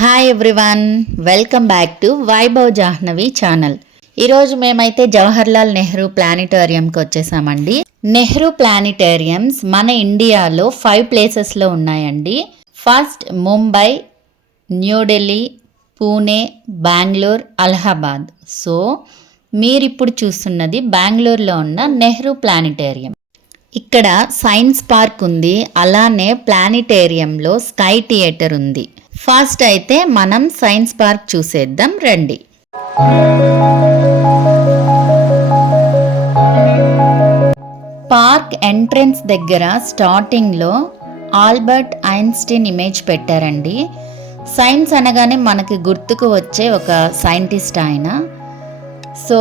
Hi everyone, welcome back to Vaibhav Jahnavi channel. ఈరోజు మేమైతే జవహర్లాల్ నెహ్రూ ప్లానిటోరియంకి వచ్చేసామండి. నెహ్రూ ప్లానిటోరియంస్ మన ఇండియాలో 5 ప్లేసెస్లో ఉన్నాయండి. ఫస్ట్ ముంబై, న్యూఢిల్లీ, పూణే, బెంగళూరు, అలహాబాద్. సో మీరిప్పుడు చూస్తున్నది బెంగళూరులో ఉన్న నెహ్రూ ప్లానిటోరియం. ఇక్కడ సైన్స్ పార్క్ ఉంది, అలానే ప్లానిటేరియంలో స్కై థియేటర్ ఉంది. ఫస్ట్ అయితే మనం సైన్స్ పార్క్ చూసేద్దాం రండి. పార్క్ ఎంట్రన్స్ దగ్గర స్టార్టింగ్లో ఆల్బర్ట్ ఐన్స్టీన్ ఇమేజ్ పెట్టారండి. సైన్స్ అనగానే మనకి గుర్తుకు వచ్చే ఒక సైంటిస్ట్ ఆయన. సో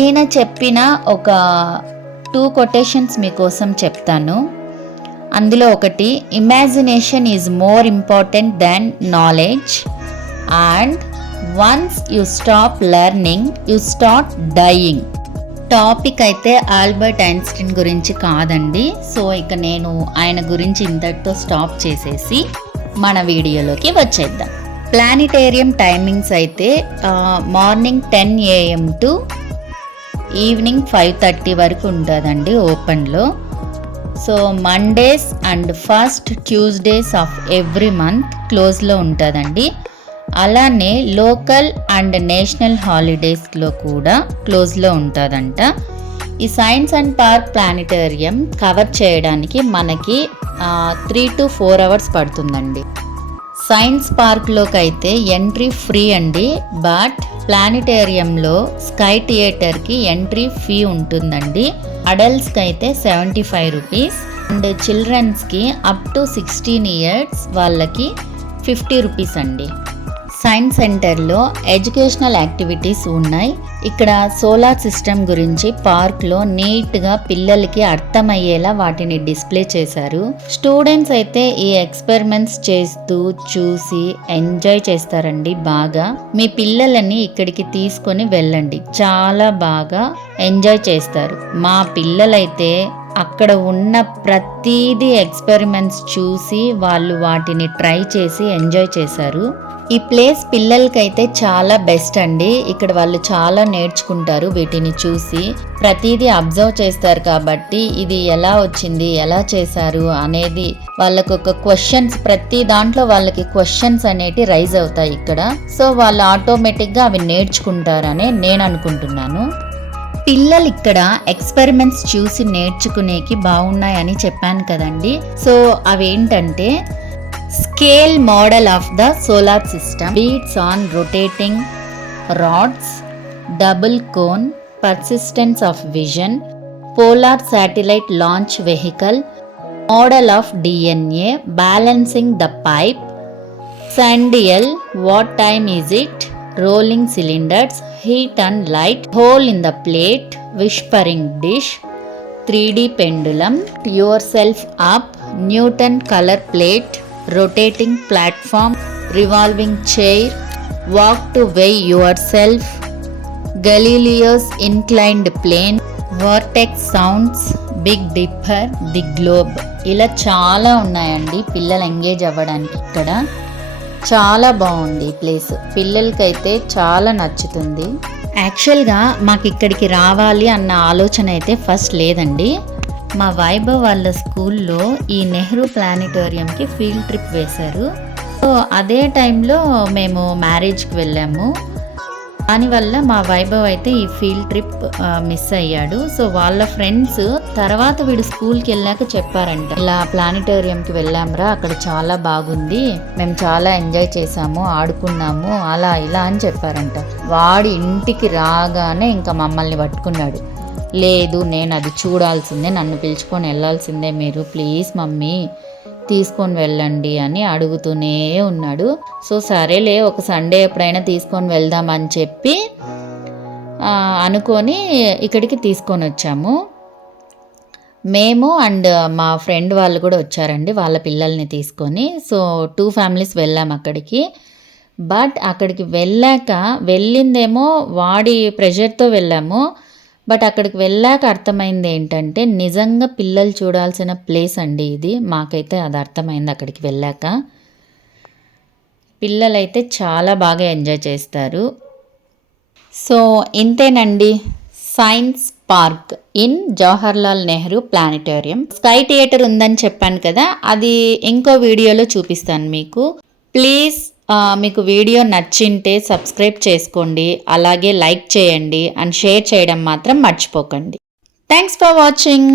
ఈయన చెప్పిన ఒక 2 కొటేషన్స్ మీకోసం చెప్తాను. అందులో ఒకటి, imagination is more important than knowledge, and once you stop learning you start dying. Topic అయితే ఆల్బర్ట్ ఐన్స్టీన్ గురించి కాదండి. సో ఇక నేను ఆయన గురించి ఇంతటితో స్టాప్ చేసేసి మన వీడియోలోకి వచ్చేద్దాం. ప్లానిటేరియం టైమింగ్స్ అయితే మార్నింగ్ 10 AM టు ఈవినింగ్ 5:30 వరకు ఉంటుందండి ఓపెన్లో. So Mondays and first Tuesdays of every month క్లోజ్లో ఉంటుందండి. అలానే లోకల్ అండ్ నేషనల్ హాలిడేస్లో కూడా క్లోజ్లో ఉంటుందంట. ఈ science and park planetarium cover చేయడానికి మనకి 3 to 4 hours పడుతుందండి. సైన్స్ పార్క్లోకి అయితే ఎంట్రీ ఫ్రీ అండి, బట్ ప్లానిటేరియంలో స్కై థియేటర్కి ఎంట్రీ ఫీ ఉంటుందండి. అడల్ట్స్కి అయితే 75 రూపీస్ అండ్ చిల్డ్రన్స్కి అప్ టు 16 years వాళ్ళకి 50 రూపీస్ అండి. సైన్స్ సెంటర్లో ఎడ్యుకేషనల్ యాక్టివిటీస్ ఉన్నాయి. ఇక్కడ సోలార్ సిస్టమ్ గురించి పార్క్లో నీట్గా పిల్లలకి అర్థమయ్యేలా వాటిని డిస్ప్లే చేశారు. స్టూడెంట్స్ అయితే ఈ ఎక్స్పెరిమెంట్స్ చేస్తూ చూసి ఎంజాయ్ చేస్తారండి బాగా. మీ పిల్లలని ఇక్కడికి తీసుకొని వెళ్ళండి, చాలా బాగా ఎంజాయ్ చేస్తారు. మా పిల్లలైతే అక్కడ ఉన్న ప్రతిదీ ఎక్స్పెరిమెంట్స్ చూసి వాళ్ళు వాటిని ట్రై చేసి ఎంజాయ్ చేశారు. ఈ ప్లేస్ పిల్లలకైతే చాలా బెస్ట్ అండి. ఇక్కడ వాళ్ళు చాలా నేర్చుకుంటారు వీటిని చూసి. ప్రతిదీ అబ్జర్వ్ చేస్తారు కాబట్టి ఇది ఎలా వచ్చింది, ఎలా చేశారు అనేది వాళ్ళకు ఒక క్వశ్చన్స్, ప్రతి దాంట్లో వాళ్ళకి క్వశ్చన్స్ అనేటివి రైజ్ అవుతాయి ఇక్కడ. సో వాళ్ళు ఆటోమేటిక్గా అవి నేర్చుకుంటారని నేను అనుకుంటున్నాను. పిల్లలు ఇక్కడ ఎక్స్పెరిమెంట్స్ చూసి నేర్చుకునేకి బాగున్నాయని చెప్పాను కదండి. సో అవేంటంటే, scale model of the solar system, beads on rotating rods, double cone, persistence of vision, polar satellite launch vehicle, model of DNA, balancing the pipe, sundial, what time is it, rolling cylinders, heat and light, hole in the plate, whispering dish, 3D pendulum, yourself up, Newton color plate, rotating platform, revolving chair, walk to weigh yourself, Galileo's inclined plane, vortex sounds, big dipper, the globe. ఇలా చాలా ఉన్నాయండి పిల్లలు engage అవ్వడానికి. ఇక్కడ చాలా బాగుంది ఈ place, పిల్లలకైతే చాలా నచ్చుతుంది. యాక్చువల్గా మాకు ఇక్కడికి రావాలి అన్న ఆలోచన అయితే ఫస్ట్ లేదండి. మా వైభవ్ వాళ్ళ స్కూల్లో ఈ నెహ్రూ ప్లానిటోరియంకి ఫీల్డ్ ట్రిప్ వేశారు. సో అదే టైంలో మేము మ్యారేజ్కి వెళ్ళాము. దానివల్ల మా వైభవ్ అయితే ఈ ఫీల్డ్ ట్రిప్ మిస్ అయ్యాడు. సో వాళ్ళ ఫ్రెండ్స్ తర్వాత వీడు స్కూల్కి వెళ్ళాక చెప్పారంట, ఇలా ప్లానిటోరియంకి వెళ్ళాంరా, అక్కడ చాలా బాగుంది, మేము చాలా ఎంజాయ్ చేసాము, ఆడుకున్నాము, అలా ఇలా అని చెప్పారంట. వాడి ఇంటికి రాగానే ఇంకా మమ్మల్ని పట్టుకున్నాడు, లేదు నేను అది చూడాల్సిందే, నన్ను పిలుచుకొని వెళ్ళాల్సిందే, మీరు ప్లీజ్ మమ్మీ తీసుకొని వెళ్ళండి అని అడుగుతూనే ఉన్నాడు. సో సరేలే ఒక సండే ఎప్పుడైనా తీసుకొని వెళ్దామని చెప్పి అనుకొని ఇక్కడికి తీసుకొని వచ్చాము. మేము అండ్ మా ఫ్రెండ్ వాళ్ళు కూడా వచ్చారండి, వాళ్ళ పిల్లల్ని తీసుకొని. సో 2 families వెళ్ళాము అక్కడికి. బట్ అక్కడికి వెళ్ళిందేమో వాడి ప్రెషర్తో వెళ్ళాము. బట్ అక్కడికి వెళ్ళాక అర్థమైంది ఏంటంటే, నిజంగా పిల్లలు చూడాల్సిన ప్లేస్ అండి ఇది. మాకైతే అది అర్థమైంది అక్కడికి వెళ్ళాక. పిల్లలైతే చాలా బాగా ఎంజాయ్ చేస్తారు. సో ఇంతేనండి science park in Jawaharlal Nehru planetarium. Sky theatre ఉందని చెప్పాను కదా, అది ఇంకో వీడియోలో చూపిస్తాను మీకు. ప్లీజ్ మీకు వీడియో నచ్చింటే సబ్స్క్రైబ్ చేసుకోండి, అలాగే లైక్ చేయండి అండ్ షేర్ చేయడం మాత్రం మర్చిపోకండి. Thanks for watching.